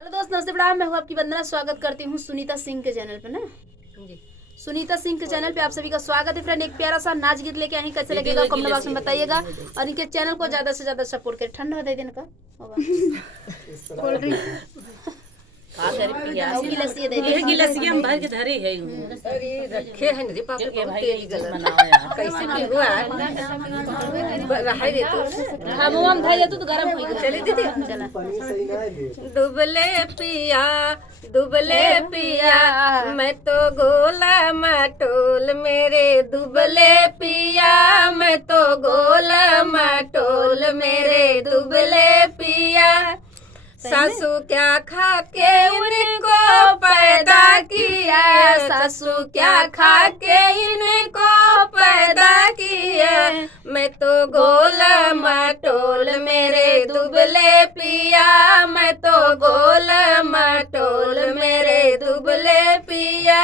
Hello दोस्त, नमस्ते प्रणाम। मैं हूँ आपकी वंदना। स्वागत करती हूँ सुनीता सिंह के चैनल पे ना जी। सुनीता सिंह के चैनल पे आप सभी का स्वागत है फ्रेंड। एक प्यारा सा नाच गीत लेके आई, कैसे लगेगा कमेंट बॉक्स में बताइएगा। और इनके चैनल को ज्यादा से ज्यादा सपोर्ट करें। ठंडा दे देने का कोल्ड ड्रिंक गिलासिया दे दे। गिलासिया हम भर के धरे है अरे रखे हैं रे पापा क्योंकि बहुत भाई तेज गला बनाओ यार कैसे भी हुआ रहा रे तो हम धाई तो गरम हो गया। चले दीदी चला दुबले पिया मैं तो गोला मटोल मेरे दुबले पिया मैं तो गोला मटोल मेरे दुबले पिया सासू क्या खा के इनको पैदा किया सासू क्या खा के इनको पैदा किया मैं तो गोल मटोल मेरे दुबले पिया मैं तो गोल मटोल मेरे दुबले पिया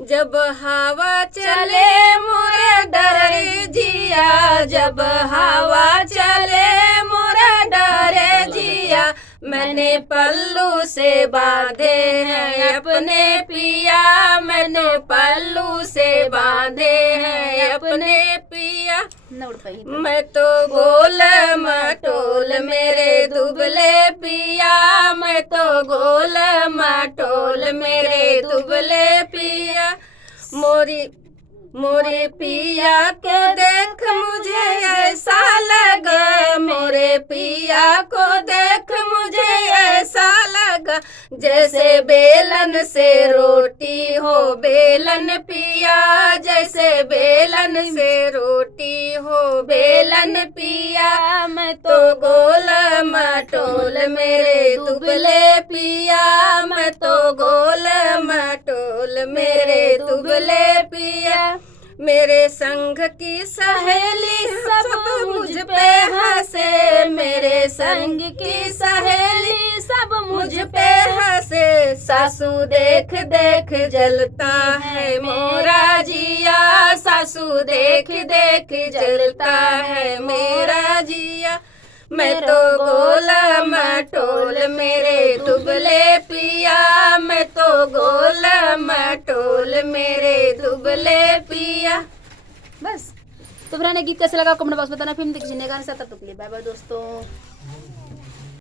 जब हवा चले मोरे डरे जिया जब हवा चले मोरे डरे जिया मैंने पल्लू से बांधे हैं अपने पिया मैंने पल्लू से बांधे हैं अपने पिया मैं तो गोल मटोल मेरे दुबले पिया मैं तो गोल मटोल मेरे दुबले पिया मोरे पिया को देख मुझे ऐसा लगा मोरे पिया को देख मुझे ऐसा लगा जैसे बेलन से रोटी हो बेलन पिया जैसे बेलन से रोटी हो बेलन पिया मैं तो गोल मटोल मेरे दुबले पिया मैं तो गोल मटोल मेरे दुबले पिया मेरे संग की सहेली सब मुझ पे हंसे मेरे संग की सहेली सब मुझ पे हंसे सासू देख देख जलता है मोरा जिया सासू देख देख जलता है मेरा जिया मैं तो गोला मटोल मेरे दुबले पिया मैं तो गोला मटोल मेरे दुबले पिया। बस तो फिर गीत कैसे लगा कमेंट बॉक्स बताना। फिल्म देखिए गाने साथ तब तक के लिए बाय बाय दोस्तों।